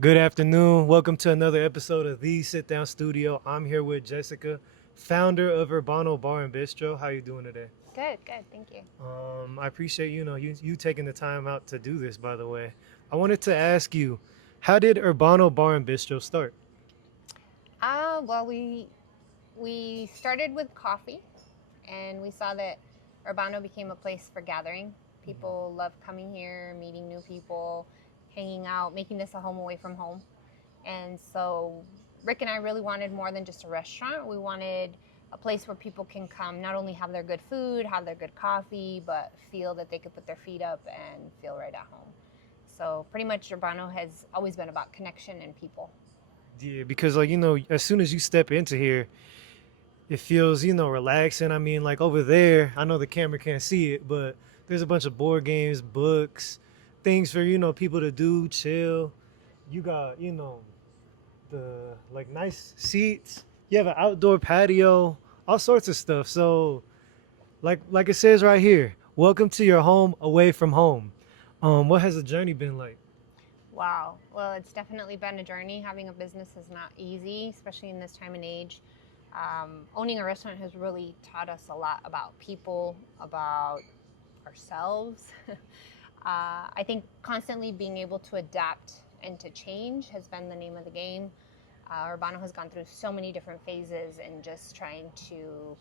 Good afternoon. Welcome to another episode of the Sitdown Studio. I'm here with Jessica, founder of Urbano Bar and Bistro. How you doing today? Good, good. Thank you. I appreciate you taking the time out to do this. By the way, I wanted to ask you, how did Urbano Bar and Bistro start? Well, we started with coffee, and we saw that Urbano became a place for gathering. People love coming here, meeting new people, hanging out, making this a home away from home. And so Rick and I really wanted more than just a restaurant. We wanted a place where people can come, not only have their good food, have their good coffee, but feel that they could put their feet up and feel right at home. So pretty much Urbano has always been about connection and people. Yeah, because as soon as you step into here, it feels relaxing. I mean, like over there, I know the camera can't see it, but there's a bunch of board games, books, things for people to do, chill. You got the like nice seats. You have an outdoor patio, all sorts of stuff. So like it says right here, welcome to your home away from home. What has the journey been like? Wow. Well, it's definitely been a journey. Having a business is not easy, especially in this time and age. Owning a restaurant has really taught us a lot about people, about ourselves. I think constantly being able to adapt and to change has been the name of the game. Urbano has gone through so many different phases and just trying to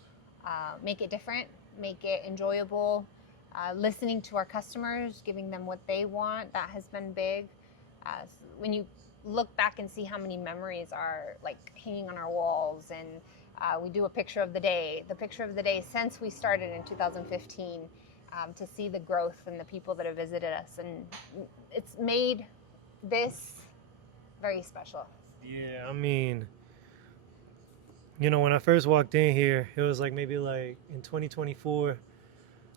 make it different, make it enjoyable, listening to our customers, giving them what they want. That has been big. When you look back and see how many memories are like hanging on our walls, and we do a picture of the day, since we started in 2015, to see the growth and the people that have visited us, and it's made this very special. Yeah, I mean, when I first walked in here, it was like maybe like in 2024.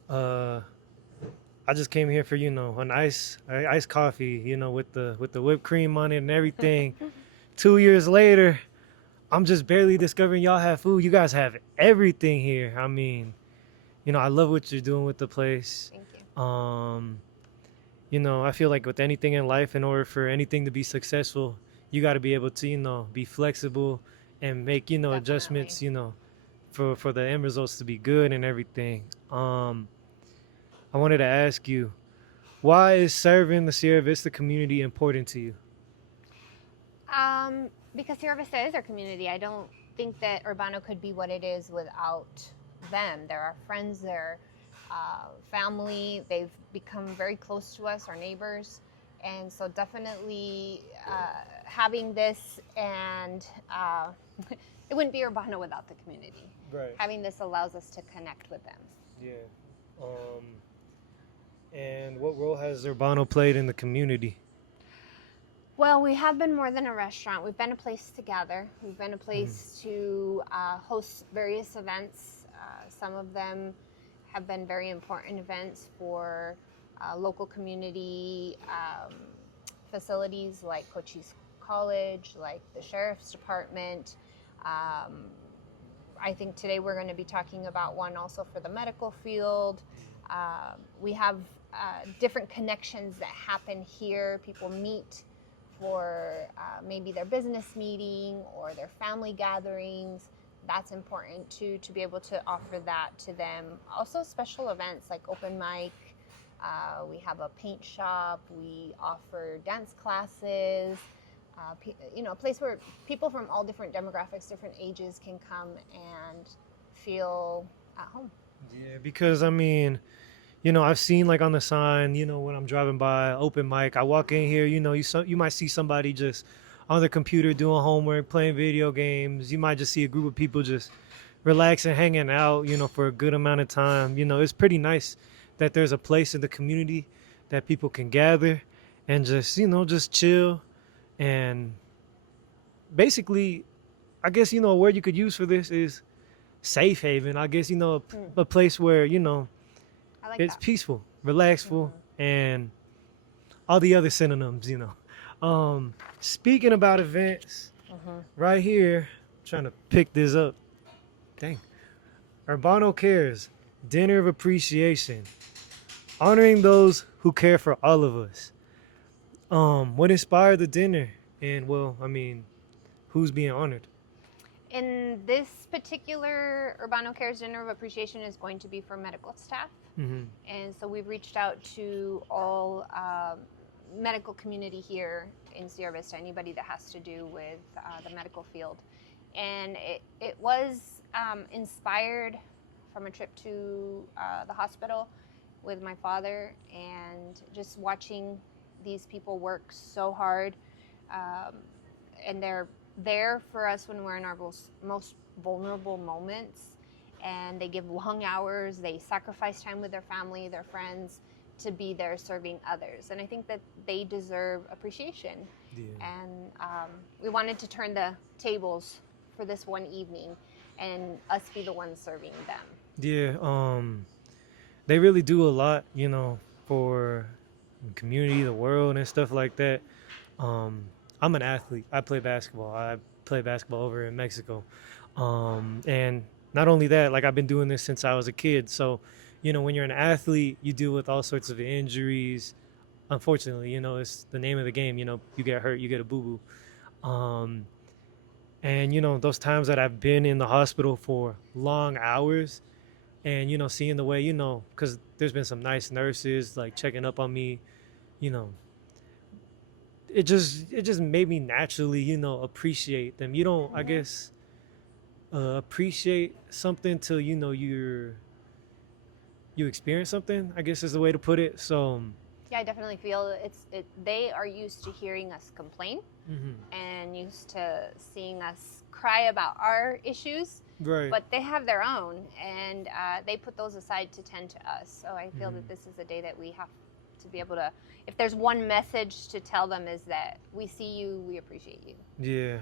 Uh, I just came here for an iced coffee, with the whipped cream on it and everything. 2 years later, I'm just barely discovering y'all have food. You guys have everything here. I mean, I love what you're doing with the place. Thank you. I feel like with anything in life, in order for anything to be successful, you got to be able to, be flexible and make, Definitely. adjustments, for the end results to be good and everything. I wanted to ask you, why is serving the Sierra Vista community important to you? Because Sierra Vista is our community. I don't think that Urbano could be what it is without them. They're our friends, they're family. They've become very close to us, our neighbors. And so definitely having this, and it wouldn't be Urbano without the community. Right. Having this allows us to connect with them. Yeah. Um, and what role has Urbano played in the community? Well, we have been more than a restaurant. We've been a place to gather. We've been a Mhm. place to host various events. Some of them have been very important events for local community facilities like Cochise College, like the Sheriff's Department. Um, I think today we're going to be talking about one also for the medical field. We have different connections that happen here. People meet for maybe their business meeting or their family gatherings. That's important too, to be able to offer that to them. Also special events like open mic. We have a paint shop. We offer dance classes. A place where people from all different demographics, different ages can come and feel at home. Yeah, because I mean, I've seen like on the sign, when I'm driving by open mic, I walk in here, you might see somebody just on their computer doing homework, playing video games. You might just see a group of people just relaxing, hanging out, for a good amount of time. It's pretty nice that there's a place in the community that people can gather and just chill. And basically, I guess, a word you could use for this is safe haven. I guess, Mm, a place where, I like it's that. peaceful, relaxful, Hmm. and all the other synonyms. Speaking about events, Hmm. right here, trying to pick this up. Dang. Urbano Cares, Dinner of Appreciation, honoring those who care for all of us. What inspired the dinner? And well, I mean, who's being honored? In this particular Urbano Cares Dinner of Appreciation is going to be for medical staff. Mm-hmm. And so we've reached out to all medical community here in Sierra Vista, anybody that has to do with the medical field. And it was inspired from a trip to the hospital with my father, and just watching these people work so hard, um, and they're there for us when we're in our most vulnerable moments, and they give long hours, they sacrifice time with their family, their friends, to be there serving others. And I think that they deserve appreciation. Yeah. And we wanted to turn the tables for this one evening and us be the ones serving them. Yeah. They really do a lot, for the community, the world, and stuff like that. Um, I'm an athlete. I play basketball. I play basketball over in Mexico. And not only that, like I've been doing this since I was a kid. So, when you're an athlete, you deal with all sorts of injuries. Unfortunately, it's the name of the game. You get hurt, you get a boo boo. And those times that I've been in the hospital for long hours, and seeing the way, because there's been some nice nurses like checking up on me, you know it just made me naturally, appreciate them. You don't, I Mhm. guess, appreciate something till you experience something, I guess is the way to put it. So Yeah, I definitely feel they are used to hearing us complain mhm. and used to seeing us cry about our issues, Right. but they have their own, and they put those aside to tend to us. So I feel Mhm. that this is a day that we have to be able to, if there's one message to tell them, is that we see you, we appreciate you. Yeah.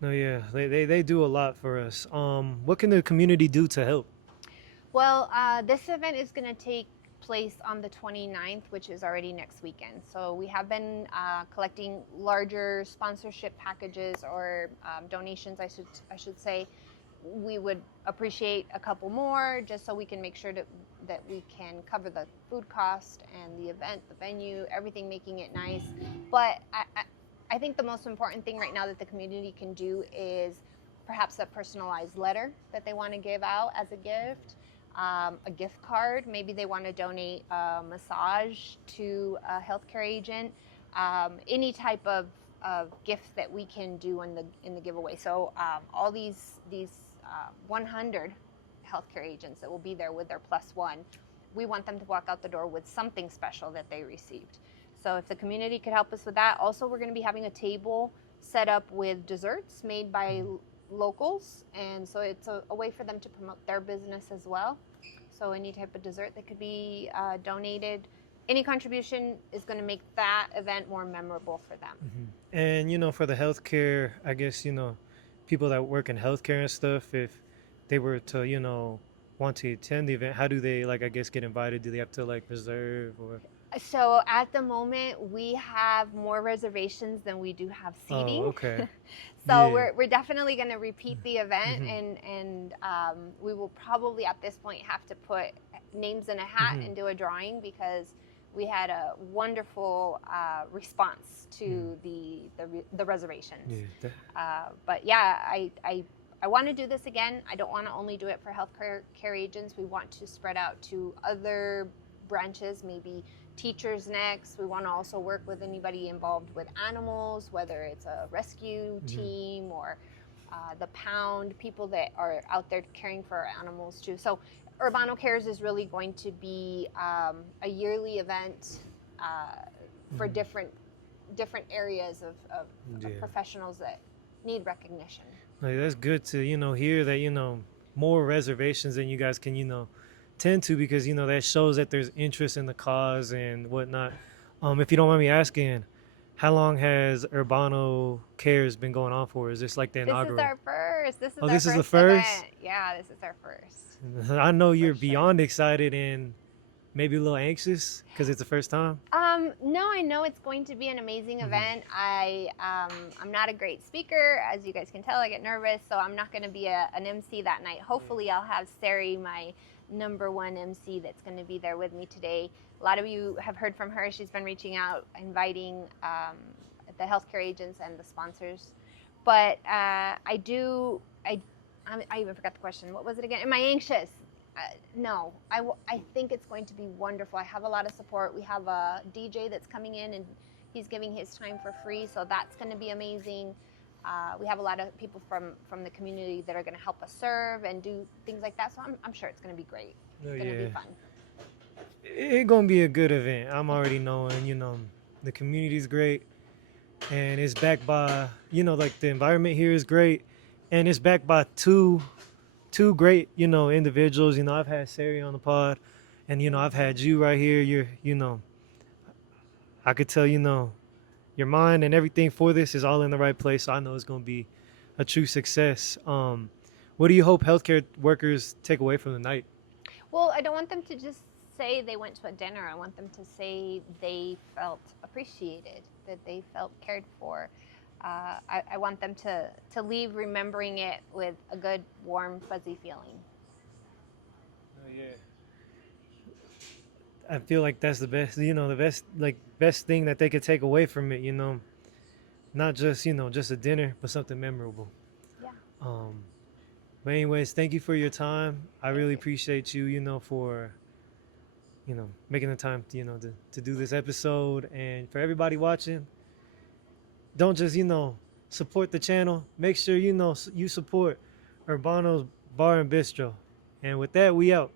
No, yeah, they do a lot for us. What can the community do to help? Well, this event is going to take place on the 29th, which is already next weekend. So we have been collecting larger sponsorship packages, or donations, I should say. We would appreciate a couple more, just so we can make sure that we can cover the food cost and the event, the venue, everything, making it nice. But I think the most important thing right now that the community can do is perhaps a personalized letter that they want to give out as a gift, a gift card. Maybe they want to donate a massage to a healthcare agent. Any type of gift that we can do in the giveaway. So all these 100 healthcare agents that will be there with their plus one, we want them to walk out the door with something special that they received. So if the community could help us with that. Also, we're going to be having a table set up with desserts made by locals, and so it's a way for them to promote their business as well. So any type of dessert that could be donated, any contribution is going to make that event more memorable for them. And for the healthcare, I guess people that work in healthcare and stuff, if they were to want to attend the event, how do they, like, I guess, get invited? Do they have to like reserve or? So at the moment, we have more reservations than we do have Oh, seating. okay. So Yeah. we're definitely going to repeat the event, Mhm. and we will probably at this point have to put names in a hat Mhm. and do a drawing, because we had a wonderful response to the reservations. Yeah. But yeah, I want to do this again. I don't want to only do it for healthcare care agents. We want to spread out to other branches, maybe teachers next. We want to also work with anybody involved with animals, whether it's a rescue team or the pound, people that are out there caring for our animals too. So Urbano Cares is really going to be a yearly event for different areas of professionals that need recognition. Like, that's good to hear that more reservations than you guys can tend to, because that shows that there's interest in the cause and whatnot. If you don't mind me asking, how long has Urbano Cares been going on for? Is this like the This is inaugural? our first. This is Oh, our this is the first first. event. Yeah, this is our first. I know For you're sure. beyond excited and maybe a little anxious because it's the first time. No, I know it's going to be an amazing event. I'm not a great speaker, as you guys can tell. I get nervous, so I'm not going to be an MC that night. Hopefully, I'll have Sari, my number one MC, that's going to be there with me today. A lot of you have heard from her. She's been reaching out, inviting the healthcare agents and the sponsors. But I even forgot the question. What was it again? Am I anxious? No, I think it's going to be wonderful. I have a lot of support. We have a DJ that's coming in and he's giving his time for free, so that's going to be amazing. We have a lot of people from the community that are going to help us serve and do things like that, so I'm sure it's going to be great. Oh, It's going to be fun. It's gonna be a good event. I'm already knowing, the community's great, and it's backed by, like the environment here is great, and it's backed by two great, individuals. I've had Sari on the pod, and I've had you right here. I could tell, your mind and everything for this is all in the right place. So I know it's gonna be a true success. What do you hope healthcare workers take away from the night? Well, I don't want them to just say they went to a dinner. I want them to say they felt appreciated, that they felt cared for. I want them to leave remembering it with a good, warm, fuzzy feeling. Oh, yeah. I feel like that's the best, best thing that they could take away from it, not just, just a dinner, but something memorable. Yeah. But anyways, thank you for your time. I really appreciate you, for, making the time, to do this episode. And for everybody watching, don't just, support the channel. Make sure, you support Urbano's Bar and Bistro. And with that, we out.